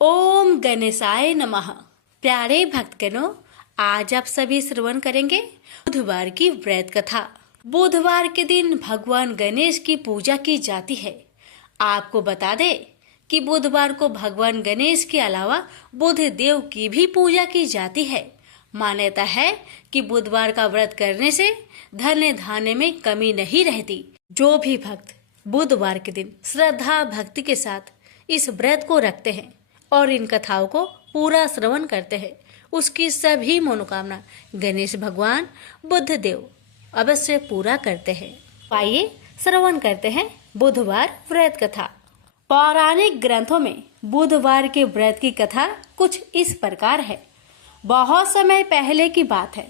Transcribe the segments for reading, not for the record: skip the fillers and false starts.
ओम गणेशाय नमः। प्यारे भक्तगणों, आज आप सभी श्रवण करेंगे बुधवार की व्रत कथा। बुधवार के दिन भगवान गणेश की पूजा की जाती है। आपको बता दे कि बुधवार को भगवान गणेश के अलावा बुध देव की भी पूजा की जाती है। मान्यता है कि बुधवार का व्रत करने से धन धान्य में कमी नहीं रहती। जो भी भक्त बुधवार के दिन श्रद्धा भक्ति के साथ इस व्रत को रखते हैं और इन कथाओं को पूरा श्रवण करते हैं, उसकी सभी मनोकामना गणेश भगवान बुद्ध देव अवश्य पूरा करते हैं। आइए श्रवण करते हैं बुधवार व्रत कथा। पौराणिक ग्रंथों में बुधवार के व्रत की कथा कुछ इस प्रकार है। बहुत समय पहले की बात है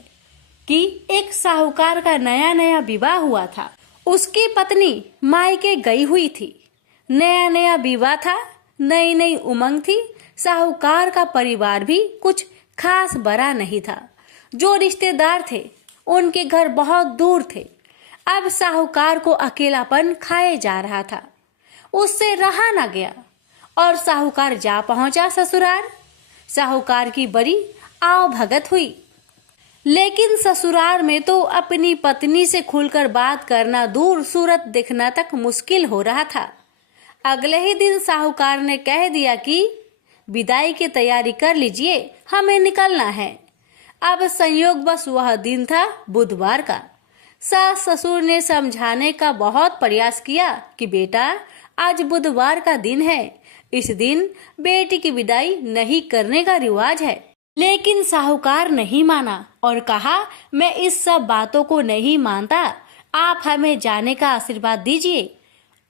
कि एक साहूकार का नया नया विवाह हुआ था। उसकी पत्नी मायके गई हुई थी। नया नया विवाह था, नई नई उमंग थी। साहूकार का परिवार भी कुछ खास बड़ा नहीं था। जो रिश्तेदार थे उनके घर बहुत दूर थे। अब साहूकार को अकेलापन खाए जा रहा था। उससे रहा न गया और साहूकार जा पहुंचा ससुराल। साहूकार की बड़ी आव भगत हुई, लेकिन ससुराल में तो अपनी पत्नी से खुलकर बात करना दूर, सूरत दिखना तक मुश्किल हो रहा था। अगले ही दिन साहूकार ने कह दिया कि विदाई की तैयारी कर लीजिए, हमें निकलना है। अब संयोग बस वह दिन था बुधवार का। सास ससुर ने समझाने का बहुत प्रयास किया कि बेटा, आज बुधवार का दिन है, इस दिन बेटी की विदाई नहीं करने का रिवाज है। लेकिन साहूकार नहीं माना और कहा, मैं इस सब बातों को नहीं मानता, आप हमें जाने का आशीर्वाद दीजिए।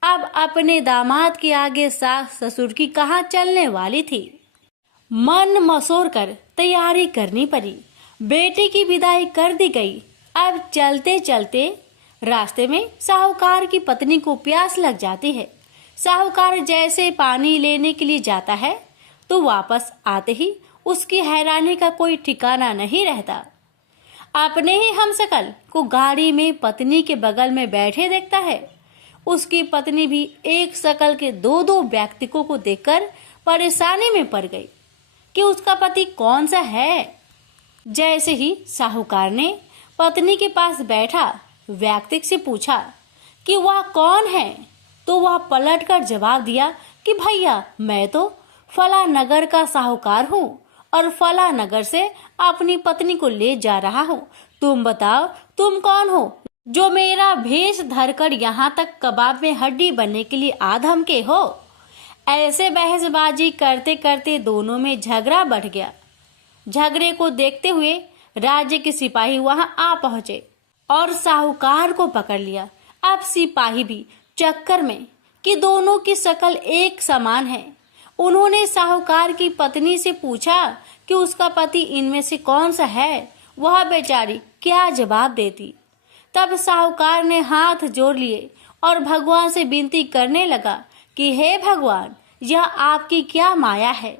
अब अपने दामाद के आगे सास ससुर की कहाँ चलने वाली थी। मन मसोर कर तैयारी करनी पड़ी। बेटी की विदाई कर दी गई। अब चलते चलते रास्ते में साहूकार की पत्नी को प्यास लग जाती है। साहूकार जैसे पानी लेने के लिए जाता है तो वापस आते ही उसकी हैरानी का कोई ठिकाना नहीं रहता। अपने ही हमशक्ल को गाड़ी में पत्नी के बगल में बैठे देखता है। उसकी पत्नी भी एक शकल के दो दो व्यक्तियों को देखकर परेशानी में पड़ गई कि उसका पति कौन सा है। जैसे ही साहूकार ने पत्नी के पास बैठा व्यक्ति से पूछा कि वह कौन है, तो वह पलटकर जवाब दिया कि भैया, मैं तो फला नगर का साहूकार हूँ और फला नगर से अपनी पत्नी को ले जा रहा हूँ। तुम बताओ, तुम कौन हो जो मेरा भेष धरकर यहाँ तक कबाब में हड्डी बनने के लिए आ धमके हो। ऐसे बहसबाजी करते करते दोनों में झगड़ा बढ़ गया। झगड़े को देखते हुए राज्य के सिपाही वहां आ पहुंचे और साहूकार को पकड़ लिया। अब सिपाही भी चक्कर में कि दोनों की शक्ल एक समान है। उन्होंने साहूकार की पत्नी से पूछा कि उसका पति इनमें से कौन सा है। वह बेचारी क्या जवाब देती। तब साहूकार ने हाथ जोड़ लिए और भगवान से विनती करने लगा कि हे भगवान, यह आपकी क्या माया है।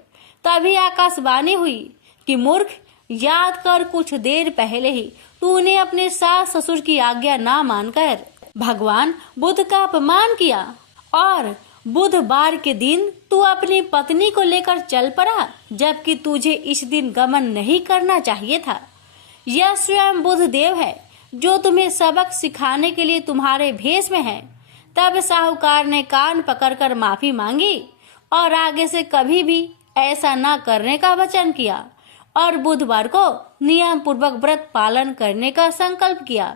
तभी आकाशवाणी हुई कि मूर्ख, याद कर कुछ देर पहले ही तूने अपने सास ससुर की आज्ञा ना मानकर भगवान बुध का अपमान किया और बुधवार के दिन तू अपनी पत्नी को लेकर चल पड़ा, जबकि तुझे इस दिन गमन नहीं करना चाहिए था। यह स्वयं बुध देव है जो तुम्हें सबक सिखाने के लिए तुम्हारे भेष में है। तब साहूकार ने कान पकड़कर माफी मांगी और आगे से कभी भी ऐसा न करने का वचन किया और बुधवार को नियम पूर्वक व्रत पालन करने का संकल्प किया।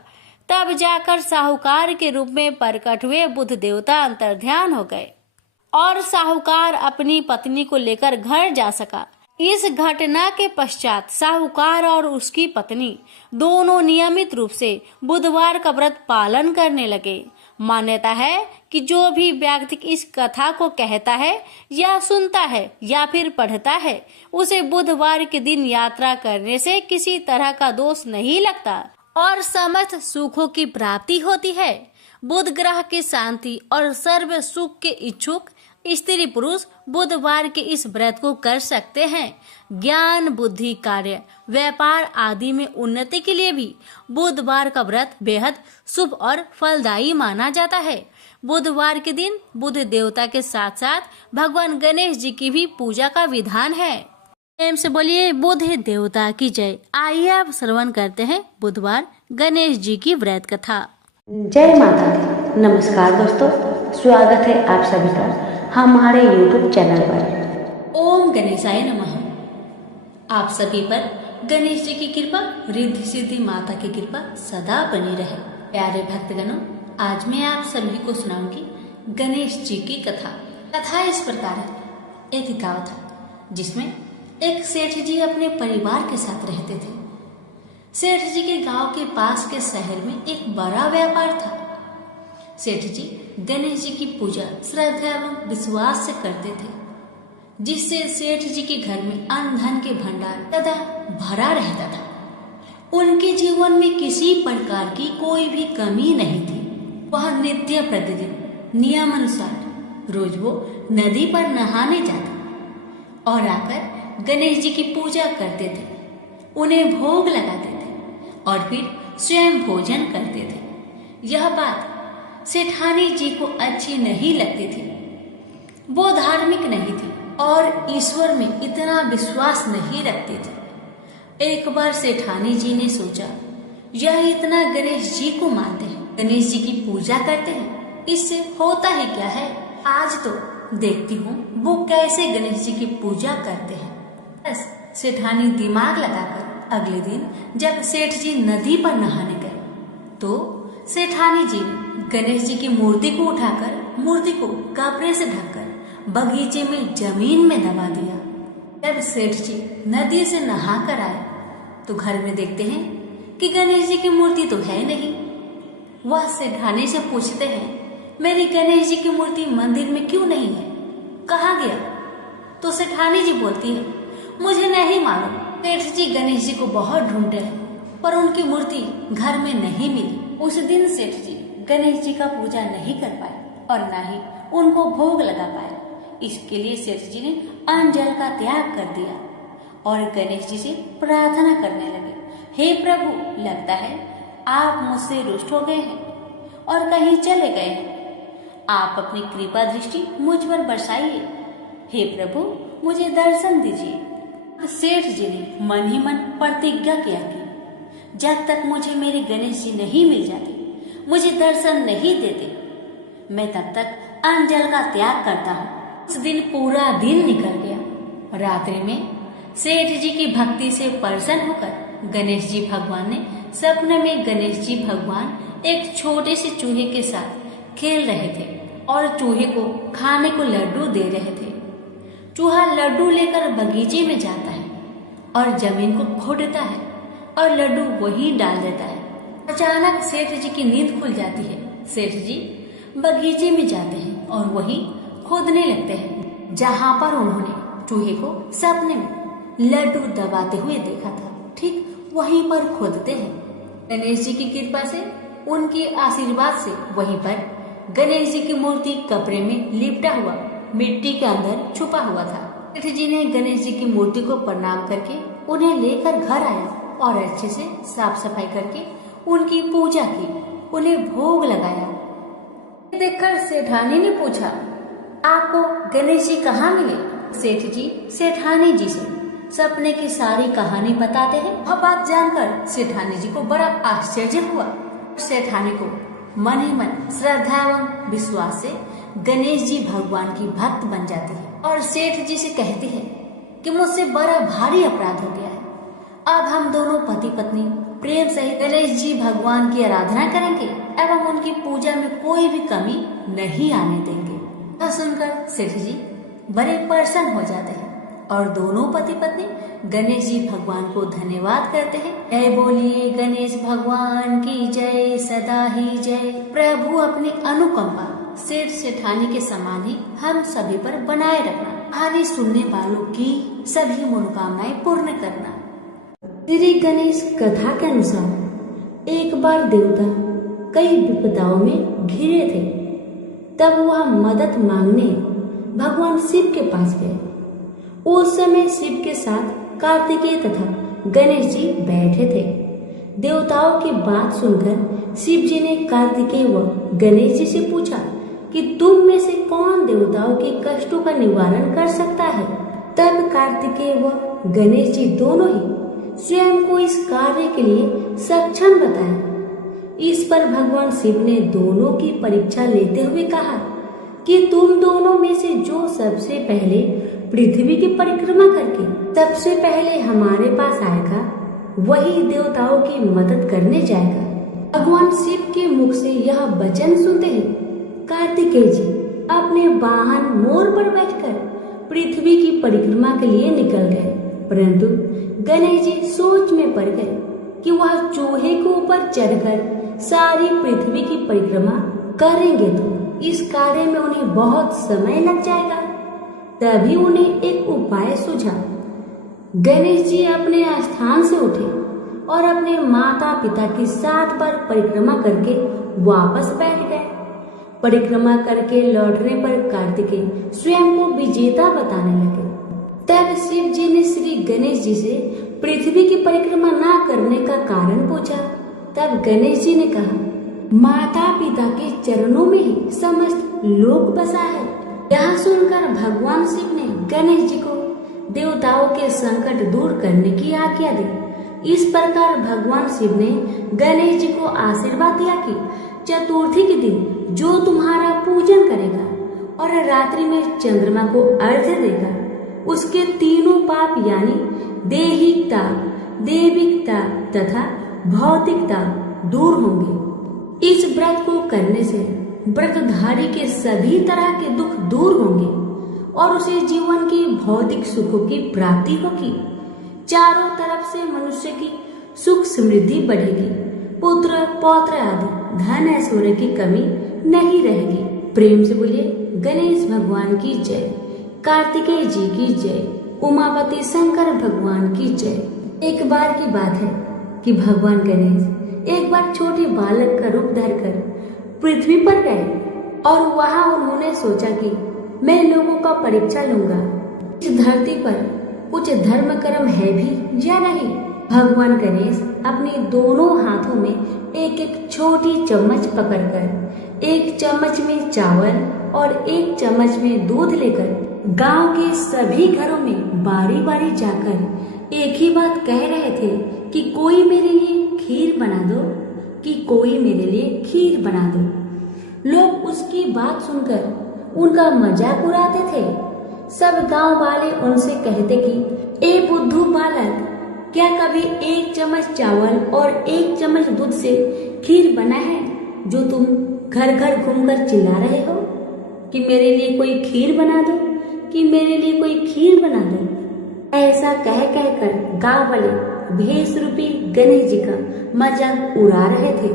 तब जाकर साहूकार के रूप में प्रकट हुए बुध देवता अंतर्ध्यान हो गए और साहूकार अपनी पत्नी को लेकर घर जा सका। इस घटना के पश्चात साहूकार और उसकी पत्नी दोनों नियमित रूप से बुधवार का व्रत पालन करने लगे। मान्यता है कि जो भी व्यक्ति इस कथा को कहता है या सुनता है या फिर पढ़ता है, उसे बुधवार के दिन यात्रा करने से किसी तरह का दोष नहीं लगता और समस्त सुखों की प्राप्ति होती है। बुध ग्रह की शांति और सर्व सुख के इच्छुक स्त्री पुरुष बुधवार के इस व्रत को कर सकते हैं। ज्ञान, बुद्धि, कार्य, व्यापार आदि में उन्नति के लिए भी बुधवार का व्रत बेहद शुभ और फलदायी माना जाता है। बुधवार के दिन बुध देवता के साथ साथ भगवान गणेश जी की भी पूजा का विधान है। प्रेम से बोलिए बुध देवता की जय। आइए आप श्रवण करते हैं बुधवार गणेश जी की व्रत कथा। जय माता दी। नमस्कार दोस्तों, स्वागत है आप सभी का हमारे YouTube चैनल पर। ओम गणेशाय नमः। आप सभी पर गणेश जी की कृपा, रिद्धि सिद्धि माता की कृपा सदा बनी रहे। प्यारे भक्तगणों, आज मैं आप सभी को सुनाऊंगी गणेश जी की कथा। कथा इस प्रकार है। एक गांव था जिसमें एक सेठ जी अपने परिवार के साथ रहते थे। सेठ जी के गांव के पास के शहर में एक बड़ा व्यापार था। सेठ जी गणेश जी की पूजा श्रद्धा एवं विश्वास से करते थे, जिससे सेठ जी के घर में अन्न धन के भंडार सदा भरा रहता था। उनके जीवन में किसी प्रकार की कोई भी कमी नहीं थी। वह नित्य प्रतिदिन नियम अनुसार रोज वो नदी पर नहाने जाते और आकर गणेश जी की पूजा करते थे, उन्हें भोग लगाते थे और फिर स्वयं भोजन करते थे। यह बात सेठानी जी को अच्छी नहीं लगती थी। वो धार्मिक नहीं थी और ईश्वर में इतना विश्वास नहीं रखती थी। एक बार सेठानी जी ने सोचा, यह इतना गणेश जी को मानते हैं, गणेश जी की पूजा करते हैं, इससे होता ही क्या है। आज तो देखती हूँ वो कैसे गणेश जी की पूजा करते हैं। बस सेठानी दिमाग लगाकर अगले दिन जब सेठ जी नदी पर नहाने गए तो सेठानी जी ने गणेश जी की मूर्ति को उठाकर मूर्ति को कपड़े से ढककर बगीचे में जमीन में दबा दिया। जब सेठ जी नदी से नहा कर आए तो घर में देखते हैं कि गणेश जी की मूर्ति तो है नहीं। वह सेठानी से पूछते हैं, मेरी गणेश जी की मूर्ति मंदिर में क्यों नहीं है, कहाँ गया? तो सेठानी जी बोलती है, मुझे नहीं मालूम। सेठ जी गणेश जी को बहुत ढूंढते हैं पर उनकी मूर्ति घर में नहीं मिली। उस दिन सेठ जी गणेश जी का पूजा नहीं कर पाए और न ही उनको भोग लगा पाए। इसके लिए सेठ जी ने अन्न जल का त्याग कर दिया और गणेश जी से प्रार्थना करने लगे, हे प्रभु, लगता है आप मुझसे रुष्ट हो गए हैं और कहीं चले गए हैं। आप अपनी कृपा दृष्टि मुझ पर बरसाइए। हे प्रभु, मुझे दर्शन दीजिए। सेठ जी ने मन ही मन प्रतिज्ञा किया कि जब तक मुझे मेरे गणेश जी नहीं मिल जाते, मुझे दर्शन नहीं देते, मैं तब तक अन्न जल का त्याग करता हूँ। उस दिन पूरा दिन निकल गया। रात्रि में सेठ जी की भक्ति से प्रसन्न होकर गणेश जी भगवान ने सपने में गणेश जी भगवान एक छोटे से चूहे के साथ खेल रहे थे और चूहे को खाने को लड्डू दे रहे थे। चूहा लड्डू लेकर बगीचे में जाता है और जमीन को खोदता है और लड्डू वहीं डाल देता है। अचानक सेठ जी की नींद खुल जाती है। सेठ जी बगीचे में जाते हैं और वहीं खोदने लगते हैं जहाँ पर उन्होंने चूहे को सपने में लड्डू दबाते हुए देखा था। ठीक वहीं पर खोदते हैं। गणेश जी की कृपा से, उनके आशीर्वाद से वहीं पर गणेश जी की मूर्ति कपड़े में लिपटा हुआ मिट्टी के अंदर छुपा हुआ था। सेठ जी ने गणेश जी की मूर्ति को प्रणाम करके उन्हें लेकर घर आया और अच्छे से साफ सफाई करके उनकी पूजा की, उन्हें भोग लगाया। देखकर सेठानी ने पूछा, आपको गणेश जी कहाँ मिले? सेठ जी सेठानी जी से सपने की सारी कहानी बताते हैं। वह बात जानकर सेठानी जी को बड़ा आश्चर्य हुआ। सेठानी को मन ही मन श्रद्धा एवं विश्वास से गणेश जी भगवान की भक्त बन जाती है और सेठ जी से कहती है कि मुझसे बड़ा भारी अपराध हो गया है। अब हम दोनों पति पत्नी प्रेम सहित गणेश जी भगवान की आराधना करेंगे एवं उनकी पूजा में कोई भी कमी नहीं आने देंगे। यह सुनकर सेठ जी बड़े प्रसन्न हो जाते हैं और दोनों पति पत्नी गणेश जी भगवान को धन्यवाद करते हैं। जय बोलिए गणेश भगवान की जय, सदा ही जय। प्रभु अपनी अनुकंपा सेठ सेठानी के समान ही हम सभी पर बनाए रखना। कहानी सुनने वालों की सभी मनोकामनाएं पूर्ण करना। श्री गणेश कथा के अनुसार एक बार देवता कई विपदाओं में घिरे थे। तब वह मदद मांगने भगवान शिव के पास गए। उस समय शिव के साथ कार्तिकेय तथा गणेश जी बैठे थे। देवताओं की बात सुनकर शिव जी ने कार्तिकेय व गणेश जी से पूछा कि तुम में से कौन देवताओं के कष्टों का निवारण कर सकता है। तब कार्तिकेय व गणेश जी दोनों ही स्वयं को इस कार्य के लिए सक्षम बताए। इस पर भगवान शिव ने दोनों की परीक्षा लेते हुए कहा कि तुम दोनों में से जो सबसे पहले पृथ्वी की परिक्रमा करके सबसे पहले हमारे पास आएगा वही देवताओं की मदद करने जाएगा। भगवान शिव के मुख से यह वचन सुनते ही कार्तिकेय जी अपने वाहन मोर पर बैठकर पृथ्वी की परिक्रमा के लिए निकल गए, परंतु गणेश जी सोच में पड़ गए कि वह चूहे के ऊपर चढ़कर सारी पृथ्वी की परिक्रमा करेंगे तो इस कार्य में उन्हें बहुत समय लग जाएगा। तभी उन्हें एक उपाय सूझा। गणेश जी अपने स्थान से उठे और अपने माता पिता की 7 बार परिक्रमा करके वापस बैठ गए। परिक्रमा करके लौटने पर कार्तिकेय स्वयं को विजेता बताने लगे। तब शिव जी ने श्री गणेश जी से पृथ्वी की परिक्रमा ना करने का कारण पूछा। तब गणेश जी ने कहा, माता पिता के चरणों में ही समस्त लोक बसा है। यह सुनकर भगवान शिव ने गणेश जी को देवताओं के संकट दूर करने की आज्ञा दी। इस प्रकार भगवान शिव ने गणेश जी को आशीर्वाद दिया कि चतुर्थी के दिन जो तुम्हारा पूजन करेगा और रात्रि में चंद्रमा को अर्घ्य देगा उसके तीनों पाप यानी देहिकता, देविकता तथा भौतिकता दूर होंगे। इस व्रत को करने से व्रतधारी के सभी तरह के दुख दूर होंगे और उसे जीवन की भौतिक सुखों की प्राप्ति होगी। चारों तरफ से मनुष्य की सुख समृद्धि बढ़ेगी, पुत्र पौत्र आदि धन ऐश्वर्य की कमी नहीं रहेगी। प्रेम से बोलिए गणेश भगवान की जय, कार्तिकेय जी की जय, उमापति शंकर भगवान की जय। एक बार की बात है कि भगवान गणेश एक बार छोटे बालक का रूप धरकर पृथ्वी पर गए और वहां उन्होंने सोचा कि मैं लोगों का परीक्षा लूंगा, इस धरती पर कुछ धर्म कर्म है भी या नहीं। भगवान गणेश अपने दोनों हाथों में एक एक छोटी चम्मच पकड़कर एक चम्मच में चावल और एक चम्मच में दूध लेकर गांव के सभी घरों में बारी बारी जाकर एक ही बात कह रहे थे कि कोई मेरे लिए खीर बना दो, कि कोई मेरे लिए खीर बना दो। लोग उसकी बात सुनकर उनका मजाक उड़ाते थे। सब गांव वाले उनसे कहते कि ए बुद्धू बालक, क्या कभी एक चम्मच चावल और एक चम्मच दूध से खीर बना है जो तुम घर घर घूमकर चिल्ला रहे हो कि मेरे लिए कोई खीर बना दो, कि मेरे लिए कोई खीर बना दो। ऐसा कह कहकर गांव वाले भेष रूपी गणेश जी का मजाक उड़ा रहे थे।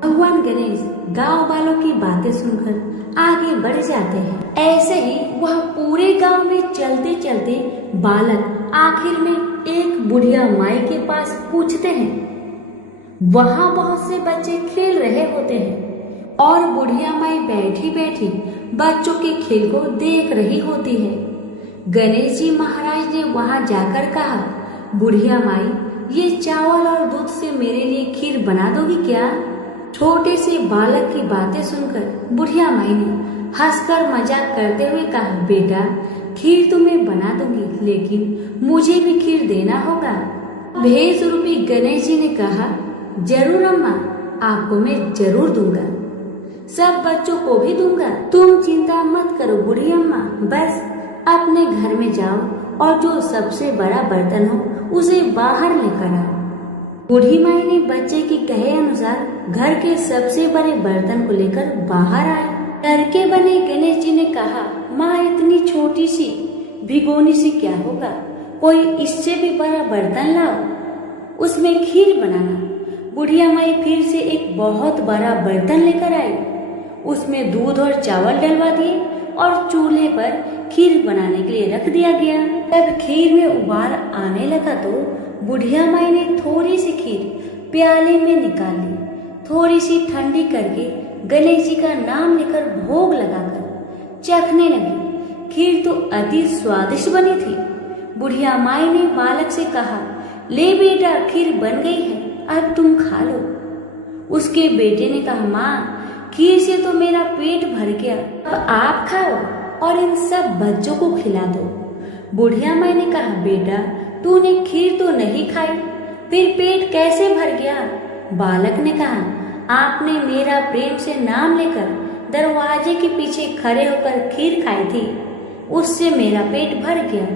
भगवान गणेश गांव वालों की बातें सुनकर आगे बढ़ जाते हैं। ऐसे ही वह पूरे गांव में चलते चलते बालक आखिर में एक बुढ़िया माई के पास पूछते हैं। वहां बहुत से बच्चे खेल रहे होते हैं और बुढ़िया माई बैठी बैठी बच्चों के खेल को देख रही होती है। गणेश जी महाराज ने वहां जाकर कहा, बुढ़िया माई, ये चावल और दूध से मेरे लिए खीर बना दोगी क्या? छोटे से बालक की बातें सुनकर बुढ़िया माई ने हंसकर मजाक करते हुए कहा, बेटा खीर तो मैं बना दूंगी, लेकिन मुझे भी खीर देना होगा। भेष रूपी गणेश जी ने कहा, जरूर अम्मा, आपको मैं जरूर दूंगा, सब बच्चों को भी दूंगा। तुम चिंता मत करो बूढ़ी अम्मा, बस अपने घर में जाओ और जो सबसे बड़ा बर्तन हो उसे बाहर लेकर आओ। बूढ़ी माई ने बच्चे की कहे अनुसार घर के सबसे बड़े बर्तन को लेकर बाहर आए। डर के बने गणेश जी ने कहा, माँ इतनी छोटी सी भिगोनी से क्या होगा, कोई इससे भी बड़ा बर्तन लाओ, उसमें खीर बनाना। बुढ़िया माई फिर से एक बहुत बड़ा बर्तन लेकर आई, उसमें दूध और चावल डलवा दिए और चूल्हे पर खीर बनाने के लिए रख दिया गया। जब खीर में उबाल आने लगा तो बुढ़िया माई ने थोड़ी सी खीर प्याले में निकाल ली, थोड़ी सी ठंडी करके गणेश जी का नाम लेकर भोग लगाकर चखने लगी। खीर तो अति स्वादिष्ट बनी थी। बुढ़िया माई ने बालक से कहा, ले बेटा खीर बन गई है, अब तुम खा लो। उसके बेटे ने कहा, माँ खीर से तो मेरा पेट भर गया, अब आप खाओ और इन सब बच्चों को खिला दो। बुढ़िया माई ने कहा, बेटा तूने खीर तो नहीं खाई, फिर पेट कैसे भर गया? बालक ने कहा, आपने मेरा प्रेम से नाम लेकर दरवाजे के पीछे खड़े होकर खीर खाई थी, उससे मेरा पेट भर गया।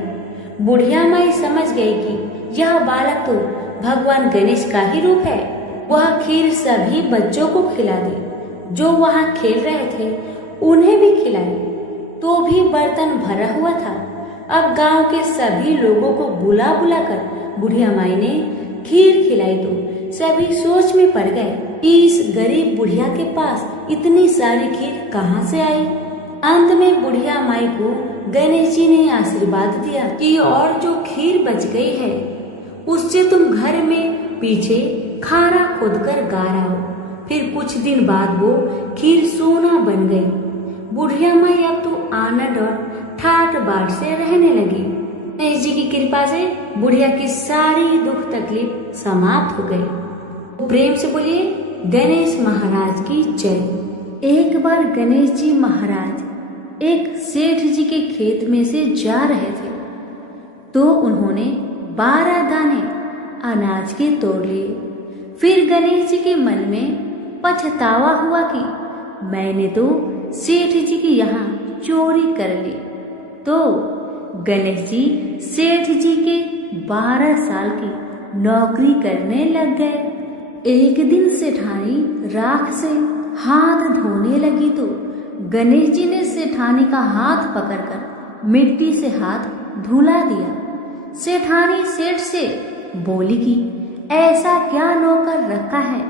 बुढ़िया माई समझ गई कि यह बालक तो भगवान गणेश का ही रूप है। वह खीर सभी बच्चों को खिला दी जो वहां खेल रहे थे, उन्हें भी खिलाई, तो भी बर्तन भरा हुआ था। अब गांव के सभी लोगों को बुला बुला कर बुढ़िया माई ने खीर खिलाई तो सभी सोच में पड़ गए कि इस गरीब बुढ़िया के पास इतनी सारी खीर कहाँ से आई। अंत में बुढ़िया माई को गणेश जी ने आशीर्वाद दिया कि और जो खीर बच गई है उससे तुम घर में पीछे खारा खोदकर गाड़ो। फिर कुछ दिन बाद वो खीर सोना बन गई। बुढ़िया माई अब तो आनंद और ठाट बाट से रहने लगी। गणेश जी की कृपा से बुढ़िया की सारी दुख तकलीफ समाप्त हो गई। प्रेम से बोलिए गणेश महाराज की जय। एक बार गणेश जी महाराज एक सेठ जी के खेत में से जा रहे थे तो उन्होंने 12 दाने अनाज के तोड़ लिए। फिर गणेश जी के मन में पछतावा हुआ कि मैंने तो सेठ जी के यहाँ चोरी कर ली। तो गणेश जी सेठ जी के 12 साल की नौकरी करने लग गए। एक दिन सेठानी राख से हाथ धोने लगी तो गणेश जी ने सेठानी का हाथ पकड़कर मिट्टी से हाथ धुला दिया। सेठानी सेठ से बोली कि ऐसा क्या नौकर रखा है,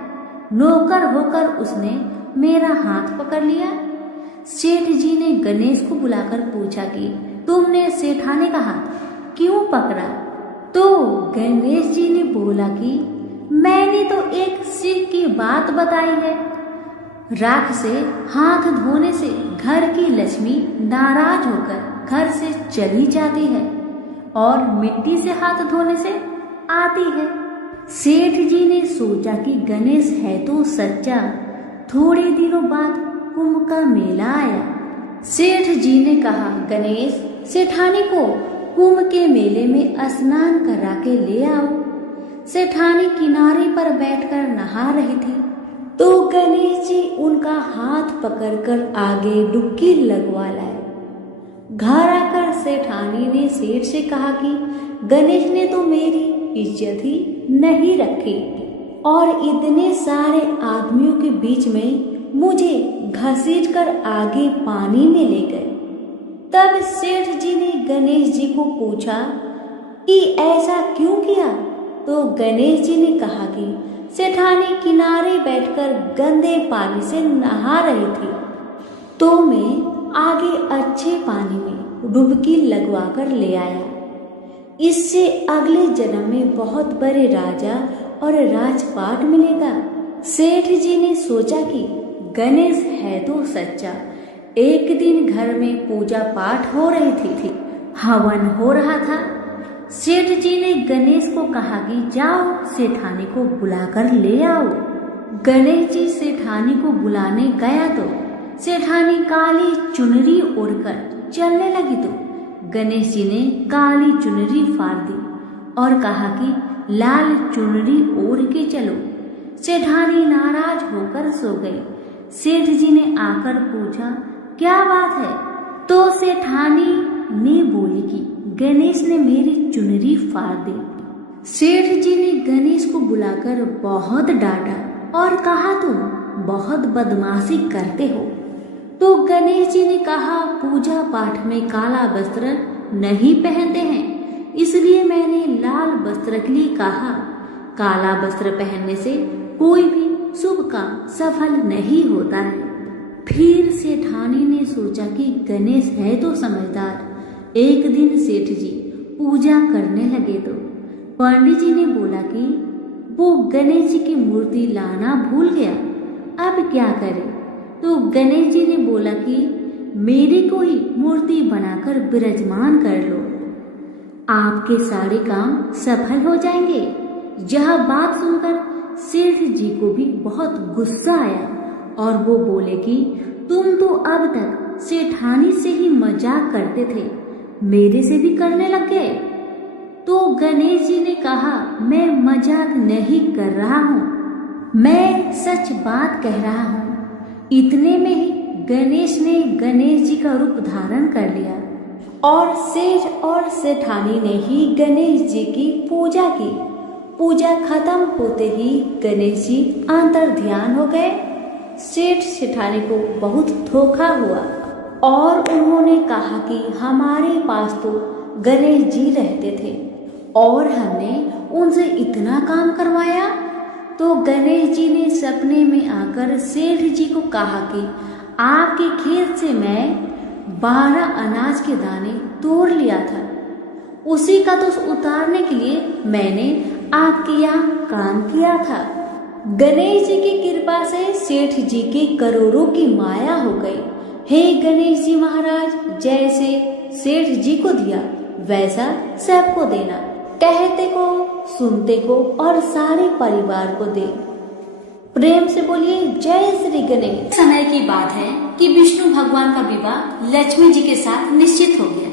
नौकर होकर उसने मेरा हाथ पकड़ लिया। सेठ जी ने गणेश को बुलाकर पूछा कि तुमने सेठानी का हाथ क्यों पकड़ा? तो गणेश जी ने बोला कि मैंने तो एक सिर्फ की बात बताई है। राख से हाथ धोने से घर की लक्ष्मी नाराज होकर घर से चली जाती है और मिट्टी से हाथ धोने से आती है। सेठ जी ने सोचा कि गणेश है तो सच्चा। थोड़े दिनों बाद कुंभ का मेला आया। सेठ जी ने कहा, गणेश सेठानी को कुंभ के मेले में स्नान करा के ले आओ। सेठानी किनारे पर बैठकर नहा रही थी तो गणेश जी उनका हाथ पकड़कर आगे डुबकी लगवा लाए। घर आकर सेठानी ने सेठ से कहा कि गणेश ने तो मेरी इज्जत ही नहीं रखी और इतने सारे आदमियों के बीच में मुझे घसीट कर आगे पानी में ले गए। तब सेठ जी ने गणेश जी को पूछा कि ऐसा क्यों किया? तो गणेश जी ने कहा कि सेठानी किनारे बैठकर गंदे पानी से नहा रही थी तो मैं आगे अच्छे पानी में डुबकी लगवा कर ले आया। इससे अगले जन्म में बहुत बड़े राजा और राजपाट मिलेगा। सेठ जी ने सोचा कि गणेश है तो सच्चा। एक दिन घर में पूजा पाठ हो रही थी, हवन हो रहा था। सेठ जी ने गणेश को कहा कि जाओ सेठानी को बुलाकर ले आओ। गणेश जी सेठानी को बुलाने गया तो सेठानी काली चुनरी ओढ़कर चलने लगी तो गणेश जी ने काली चुनरी फाड़ दी और कहा कि लाल चुनरी ओढ़ के चलो। सेठानी नाराज होकर सो गई। सेठ जी ने आकर पूछा, क्या बात है? तो सेठानी ने बोली कि गणेश ने मेरी चुनरी फाड़ दी। सेठ जी ने गणेश को बुलाकर बहुत डांटा और कहा, तुम बहुत बदमाशी करते हो। तो गणेश जी ने कहा, पूजा पाठ में काला वस्त्र नहीं पहनते हैं, इसलिए मैंने लाल वस्त्र के लिए कहा। काला वस्त्र पहनने से कोई भी शुभ काम सफल नहीं होता है। फिर सेठानी ने सोचा कि गणेश है तो समझदार। एक दिन सेठ जी पूजा करने लगे तो पंडित जी ने बोला कि वो गणेश जी की मूर्ति लाना भूल गया, अब क्या करे? तो गणेश जी ने बोला कि मेरी कोई मूर्ति बनाकर विराजमान कर लो, आपके सारे काम सफल हो जाएंगे। यह बात सुनकर सेठ जी को भी बहुत गुस्सा आया और वो बोले कि तुम तो अब तक सेठानी से ही मजाक करते थे, मेरे से भी करने लग गए। तो गणेश जी ने कहा, मैं मजाक नहीं कर रहा हूँ, मैं सच बात कह रहा हूँ। इतने में ही गणेश ने गणेश जी का रूप धारण कर लिया और सेठ और सेठानी ने ही गणेश जी की पूजा की। पूजा खत्म होते ही गणेश जी अंतर ध्यान हो गए। सेठ सेठानी को बहुत धोखा हुआ और उन्होंने कहा कि हमारे पास तो गणेश जी रहते थे और हमने उनसे इतना काम करवाया। तो गणेश जी ने सपने में आकर सेठ जी को कहा कि आपके खेत से मैं 12 अनाज के दाने तोड़ लिया था, उसी का तो उतारने के लिए मैंने आपके यहाँ काम किया था। गणेश जी की कृपा से सेठ जी की करोड़ों की माया हो गई। हे गणेश जी महाराज, जैसे सेठ जी को दिया वैसा सबको देना, कहते को, सुनते को और सारे परिवार को दे। प्रेम से बोलिए जय श्री गणेश। समय की बात है कि विष्णु भगवान का विवाह लक्ष्मी जी के साथ निश्चित हो गया।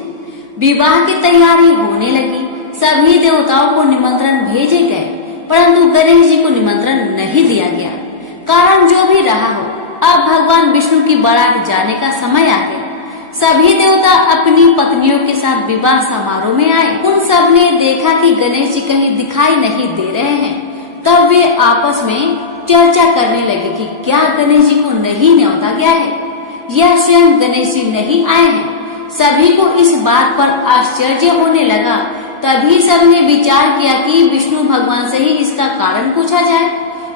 विवाह की तैयारी होने लगी। सभी देवताओं को निमंत्रण भेजे गए, परंतु गणेश जी को निमंत्रण नहीं दिया गया। कारण जो भी रहा हो, अब भगवान विष्णु की बारात जाने का समय आ गया। सभी देवता अपनी पत्नियों के साथ विवाह समारोह में आए। उन सब ने देखा कि गणेश जी कहीं दिखाई नहीं दे रहे हैं। तब वे आपस में चर्चा करने लगे कि क्या गणेश जी को नहीं न्योता गया है या स्वयं गणेश जी नहीं आए हैं। सभी को इस बात पर आश्चर्य होने लगा। तभी सबने विचार किया कि विष्णु भगवान से ही इसका कारण पूछा जाए।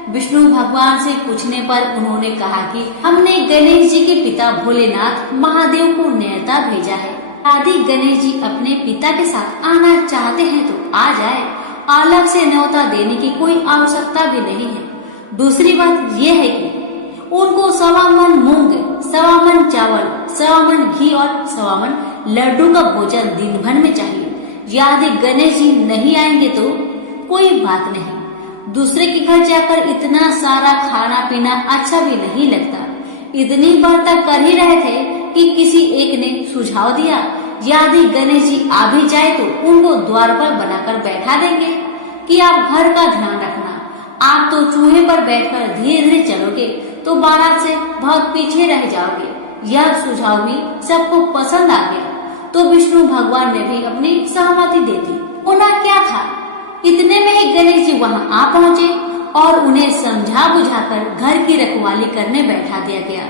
विष्णु भगवान से पूछने पर उन्होंने कहा कि हमने गणेश जी के पिता भोलेनाथ महादेव को न्योता भेजा है। यदि गणेश जी अपने पिता के साथ आना चाहते हैं तो आ जाए, अलग से न्योता देने की कोई आवश्यकता भी नहीं है। दूसरी बात यह है कि उनको 1.25 मन मूंग, 1.25 मन चावल, 1.25 मन घी और 1.25 मन लड्डू का भोजन दिन भर में चाहिए। यदि गणेश जी नहीं आएंगे तो कोई बात नहीं, दूसरे के घर जाकर इतना सारा खाना पीना अच्छा भी नहीं लगता। इतनी बात कर ही रहे थे कि किसी एक ने सुझाव दिया, यदि गणेश जी आ भी जाए तो उनको द्वार पर बनाकर बैठा देंगे कि आप घर का ध्यान रखना। आप तो चूहे पर बैठकर धीरे धीरे चलोगे तो बारात से बहुत पीछे रह जाओगे। यह सुझाव भी सबको पसंद आ गया। तो विष्णु भगवान ने भी अपनी सहमति दे दी। होना क्या था, इतने में ही गणेश जी वहाँ आ पहुँचे और उन्हें समझा बुझाकर घर की रखवाली करने बैठा दिया गया।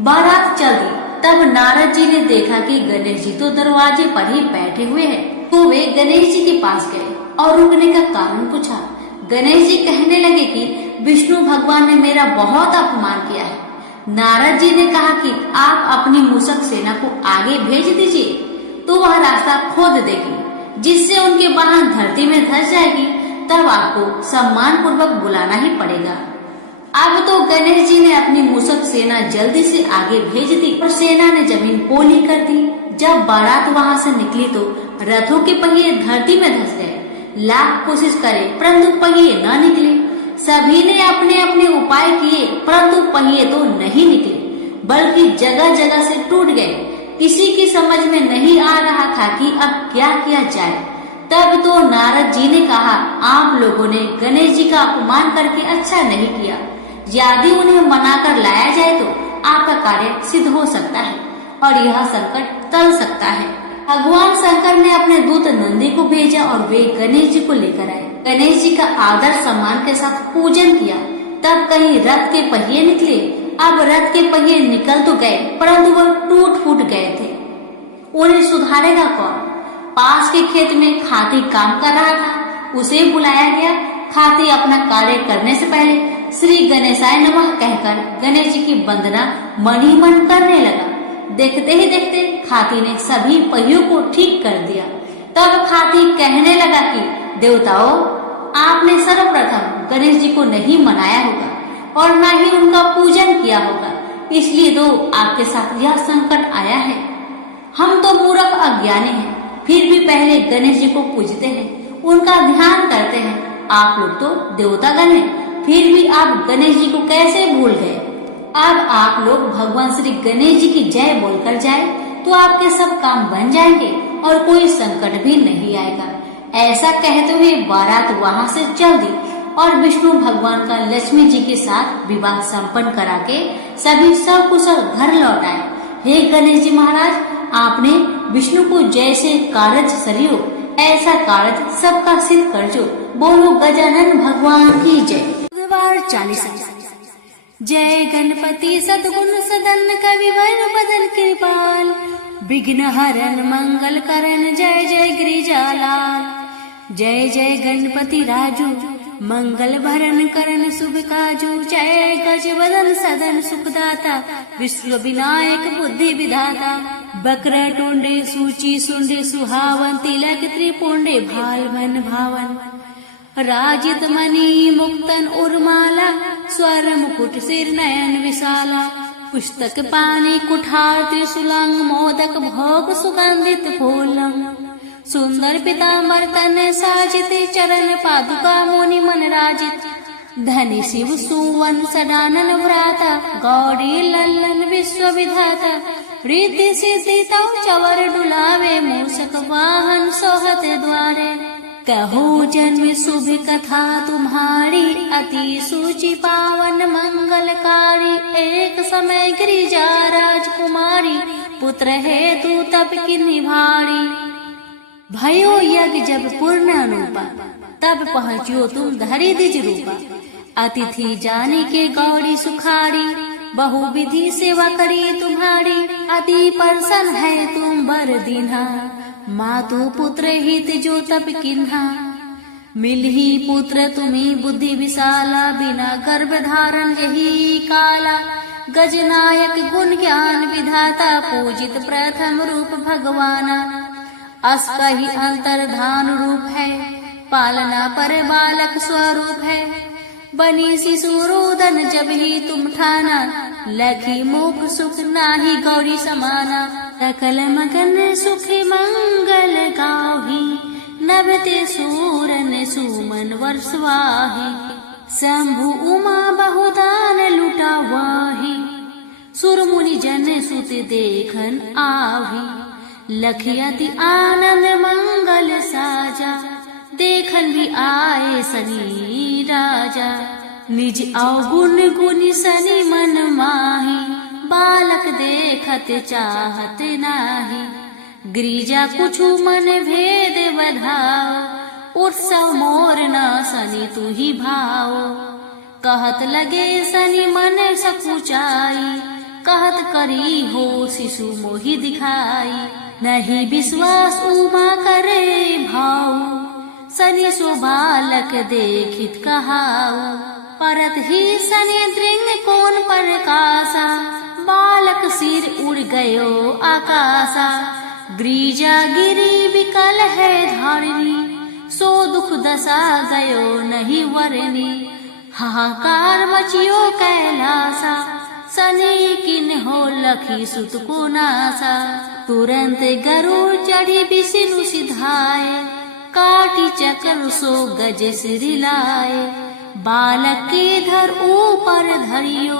बारात चल दी। तब नारद जी ने देखा कि गणेश जी तो दरवाजे पर ही बैठे हुए हैं। तो वे गणेश जी के पास गए और रुकने का कारण पूछा। गणेश जी कहने लगे कि विष्णु भगवान ने मेरा बहुत अपमान किया है। नारद जी ने कहा कि आप अपनी मूषक सेना को आगे भेज दीजिए तो वह रास्ता खोद देगी, जिससे उनके वाहन धरती में धंस जाएगी। तब आपको सम्मान पूर्वक बुलाना ही पड़ेगा। अब तो गणेश जी ने अपनी मूषक सेना जल्दी से आगे भेज दी और सेना ने जमीन पोली कर दी। जब बारात वहाँ से निकली तो रथों के पहिए धरती में धंस गए। लाख कोशिश करे परंतु पहिए न निकले। सभी ने अपने अपने उपाय किए परंतु पहिए तो नहीं निकले, बल्कि जगह जगह से टूट गए। किसी की समझ में नहीं आ रहा था कि अब क्या किया जाए। तब तो नारद जी ने कहा, आप लोगों ने गणेश जी का अपमान करके अच्छा नहीं किया। यदि उन्हें मनाकर लाया जाए तो आपका कार्य सिद्ध हो सकता है और यह संकट टल सकता है। भगवान शंकर ने अपने दूत नंदी को भेजा और वे गणेश जी को लेकर आए। गणेश जी का आदर सम्मान के साथ पूजन किया। तब कहीं रथ के पहिए निकले। अब रथ के पहिए निकल तो गए परंतु वह टूट फूट गए थे। उन्हें सुधारेगा कौन? पास के खेत में खाती काम कर रहा था, उसे बुलाया गया। खाती अपना कार्य करने से पहले श्री गणेशाय नमः कहकर गणेश जी की वंदना मन ही मन करने लगा। देखते ही देखते खाती ने सभी पहियों को ठीक कर दिया। तब खाती कहने लगा कि देवताओं, आपने सर्वप्रथम गणेश जी को नहीं मनाया होगा और न ही उनका पूजन किया होगा, इसलिए तो आपके साथ यह संकट आया है। हम तो मूर्ख अज्ञानी हैं, फिर भी पहले गणेश जी को पूजते हैं, उनका ध्यान करते हैं। आप लोग तो देवतागण हैं, फिर भी आप गणेश जी को कैसे भूल गए? अब आप लोग भगवान श्री गणेश जी की जय बोलकर जाए तो आपके सब काम बन जाएंगे और कोई संकट भी नहीं आएगा। ऐसा कहते हुए बारात वहाँ से चल दी और विष्णु भगवान का लक्ष्मी जी के साथ विवाह संपन्न करा के सभी सकुशल घर लौट आए। हे गणेश जी महाराज, आपने विष्णु को जैसे कारज सरियो ऐसा कारज सबका सिद्ध कर जो। बोलो गजानन भगवान की जय। बुधवार 40। जय गणपति सद्गुण सदन कविवर बदन कृपाल, विघ्न हरन मंगल करन जय जय गिरिजालाल। जय जय गणपति राजू मंगल भरन करन शुभ काजू, जय गज बदन सदन सुखदाता विश्व विनायक बुद्धि विधाता। बकर टोंडे सूची सुंडे सुहावन, तिलक त्रिपुंडे भाल मन भावन। राजित मणि मुक्तन उर्माला, स्वर मुकुट सिर नयन विशाला। पुस्तक पानी कुठार त्रिशूलंग, मोदक भोग सुगंधित फूलंग। सुंदर पीताम्बर तन साजित, चरण पादुका मुनि मन राजित। धनि शिव सुवन सदानन व्राता, गौरी लल्लन विश्व विधाता। रिद्धि सिद्धि तौ चवर डुलावे, मूषक वाहन सोहत द्वारे। कहो जन्म शुभ कथा तुम्हारी, अति सूचि पावन मंगलकारी। एक समय गिरिजा राजकुमारी, पुत्र हेतु तप की निभारी। भयो यज्ञ जब पूर्ण अनुपा, तब पहुँचो तुम धरि द्विज रूपा। अतिथि जाने के गौरी सुखारी, बहु विधि सेवा करी तुम्हारी। अति प्रसन्न है तुम बर दीन्हा, मातु पुत्र हित जो तप किन्हा। मिलही पुत्र तुम्हें बुद्धि विशाला, बिना गर्भ धारण यही काला। गजनायक गुण ज्ञान विधाता, पूजित प्रथम रूप भगवाना। अष्टही अंतर्धान रूप है, पालना पर बालक स्वरूप है। बनी शिशु रोदन जब ही तुम ठाना, लखी मुख सुख नाही गौरी समाना। सकल मगन सुख मंगल गाही, नभते सूरन सुमन वर्षवाही। शंभु उमा बहुदान लुटावाही, सुर मुनि जन सुत देखन आही। लखियति आनंद मंगल साजा, देखन भी आए सनी राजा। निज अवगुण गुण सनी मन माही, बालक देखत चाहत नाही। गिरिजा कुछु मन भेद बधाओ, उत्सव मोर न सनी तू ही भाओ। कहत लगे सनी मन सकुचाई, कहत करी हो शिशु मोहि दिखाई। नहीं विश्वास उमा करे भाऊ, सनी सो बालक देखित कहाऊ। परत ही सनी दृंग कोन प्रकाशा, बालक सिर उड़ गयो आकाशा। गिरिजा गिरी विकल है धारिणी, सो दुख दशा गयो नहीं वरनी। हाहाकार मचियो कैलासा, सनी किन हो लखी सुत को नासा। तुरंत गरुड़ चढ़ी विष्णु सिधाए, काटी चक्र सो गज सिर लाए। बालक के धर ऊपर धरियो,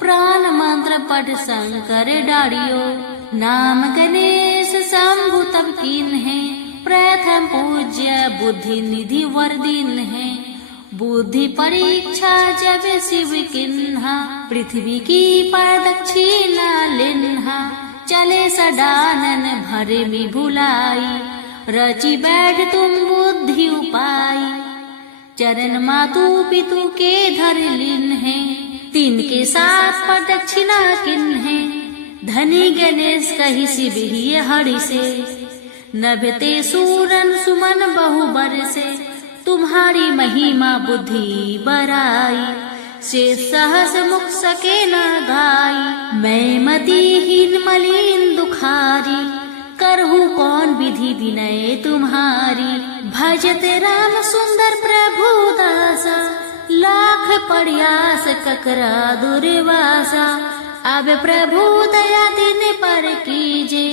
प्राण मंत्र पढ़ शंकर डारियो। नाम गणेश शंभु तब कीन है, प्रथम पूज्य बुद्धि निधि वर दीन है। बुद्धि परीक्षा जब शिव किन्हा, पृथ्वी की प्रदक्षिणा लिन्हा। चले सदानन भरे में भुलाई, रची बैठ तुम बुद्धि उपाय। चरण मातु पितु के धर लिन है, तीन के साथ प्रदक्षिणा किन है। धनी गणेश कही शिव ही हरि से, नभते सूरन सुमन बहु बरसे। तुम्हारी महिमा बुद्धि बराई, से सहस मुख सके न गाई। मैं मतिहीन मलिन दुखारी, करहूँ कौन विधि विनय तुम्हारी। भजत राम सुंदर प्रभु दासा, लाख प्रयास ककरा दुर्वासा। अब प्रभु दया दिन पर कीजे,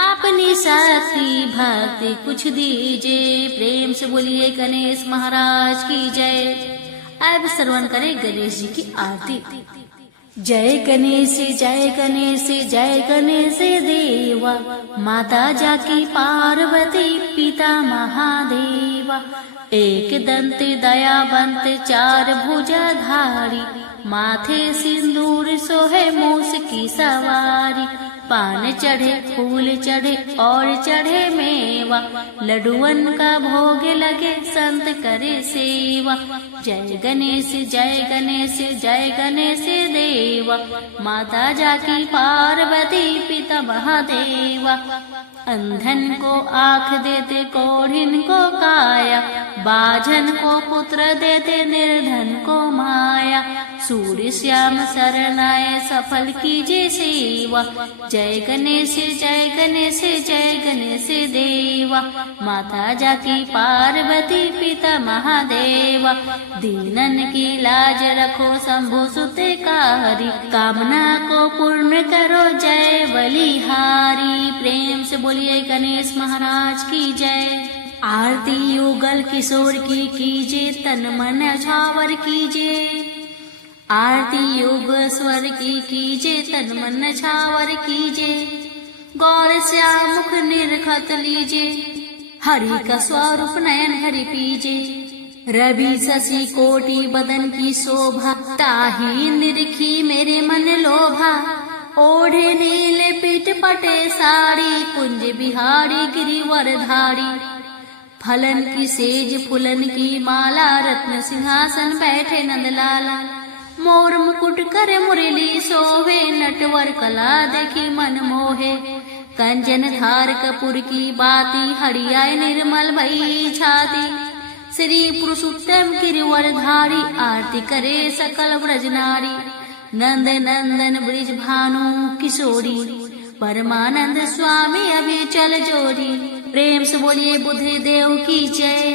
अपनी शक्ति भक्ति कुछ दीजे। प्रेम से बोलिए गणेश महाराज की जय। अब श्रवण करें गणेश जी की आरती। जय गणेश जय गणेश जय गणेश देवा, माता जाकी पार्वती पिता महादेवा। एक दंत दयावंत चार भुजाधारी, माथे सिंदूर सोहे मूस की सवारी। पान चढ़े फूल चढ़े और चढ़े मेवा, लड्डुअन का भोग लगे संत करे सेवा। जय गणेश जय गणेश जय गणेश देवा, माता जाकी पार्वती पिता महादेवा। अंधन को आँख देते कोढ़िन को काया, बाझन को पुत्र देते निर्धन को माया। सूर्य श्याम शरण आए सफल कीजिए सेवा, जय गणेश जय गणेश जय गणेश देवा। माता जाकी पार्वती पिता महादेवा, दीनन की लाज रखो शंभु सुतकारी। कामना को पूर्ण करो जय बलिहारी। प्रेम से बोलिए गणेश महाराज की जय। आरती युगल किशोर की कीजिए, तन मन छावर कीजिए। आरती योग स्वर की कीजिए, तन मन छावर कीजिए। गौर श्याम मुख निरखत लीजिए, हरि का स्वरूप नयन हरि पीजिए। रवि शशि कोटि बदन की शोभा, ताही निरखी मेरे मन लोभा। ओढ़े नीले पीठ पटे साड़ी, कुंज बिहारी गिरिवर धारी। फलन की सेज फुलन की माला, रत्न सिंहासन बैठे नंदलाला। मोर मुकुट करे मुरली सोहे, नटवर कला देखी मन मोहे। कंजन धार कपूर की बाती, हरियाय निर्मल भई छाती। श्री पुरुषोत्तम गिरिवर धारी, आरती करे सकल ब्रज नारी। नंद नंदन ब्रिज भानु किशोरी, परमानंद स्वामी अभी चल जोरी। प्रेम से बोलिए बुद्ध देव की जय।